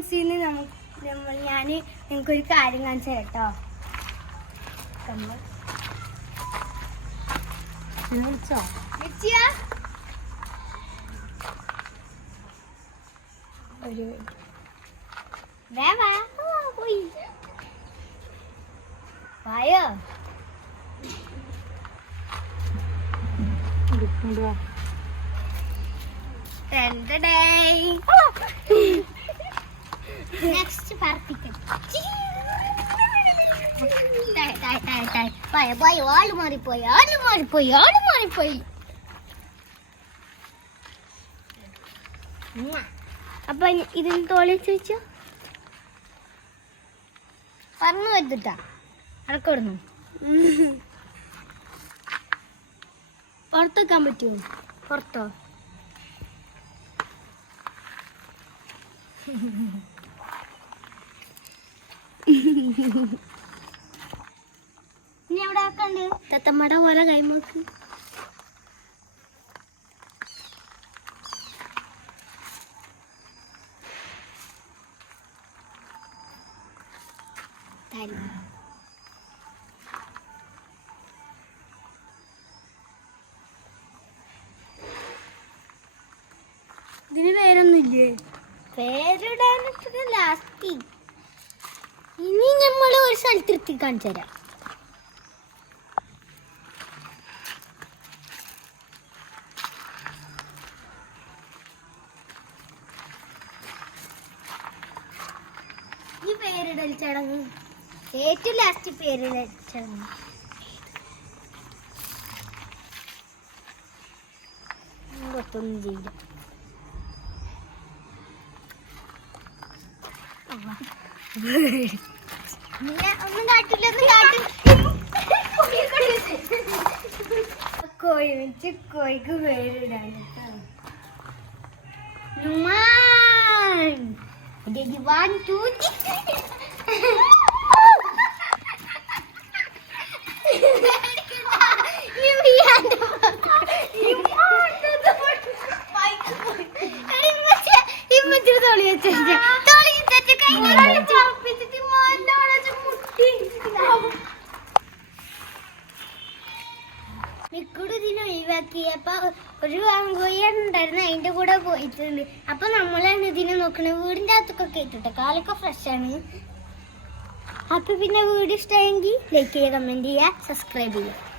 ഫ്രണ്ട്സിന് ഞാൻ നിങ്ങൾക്കൊരു കാര്യം കാണിച്ചു കേട്ടോ. ഒരു പോയി വായോ നെക്സ്റ്റ് പറപ്പിക്കൽ ആള് മാറിപ്പോയി. അപ്പൊ ഇതിന് തോളി ചോദിച്ചോ പറഞ്ഞു വരുത്തിട്ടാ അടക്കോടുന്നു. പുറത്തേക്കാൻ പറ്റുമോ? പുറത്തോ? ഇനി എവിടെ ആക്കണ്ട്? തത്തമ്മയുടെ പോലെ കൈമോക്ക്. ഇതിന് പേരൊന്നുമില്ലേ? പേരിടാനൊക്കെ ലാസ്റ്റ്. ഇനി നമ്മൾ ഒരു സ്ഥലത്തിരുത്തി കാണിച്ചു തരാം. ഈ പേരിടൽ ചടങ്ങ് ഏറ്റവും ലാസ്റ്റ് പേരിടൽ ചടങ്ങ്. ഒത്തൊന്നും ചെയ്യില്ല. ഒന്നും കാട്ടില്ല. കോഴിക്ക് പേരിടാൻ മിക്കൂടെ ഇതിനെ ഒഴിവാക്കിയപ്പോ ഒരു വാങ്കോയാണ് ഉണ്ടായിരുന്നു, അതിന്റെ കൂടെ പോയിട്ടുണ്ട്. അപ്പൊ നമ്മളാണ് ഇതിനെ നോക്കണേ. വീടിന്റെ അകത്തൊക്കെ കേട്ടിട്ടെ, കാലൊക്കെ ഫ്രഷാണ്. അപ്പൊ പിന്നെ വീഡിയോ ഇഷ്ടമെങ്കിൽ ലൈക്ക് ചെയ്യുക, കമന്റ് ചെയ്യുക, സബ്സ്ക്രൈബ് ചെയ്യുക.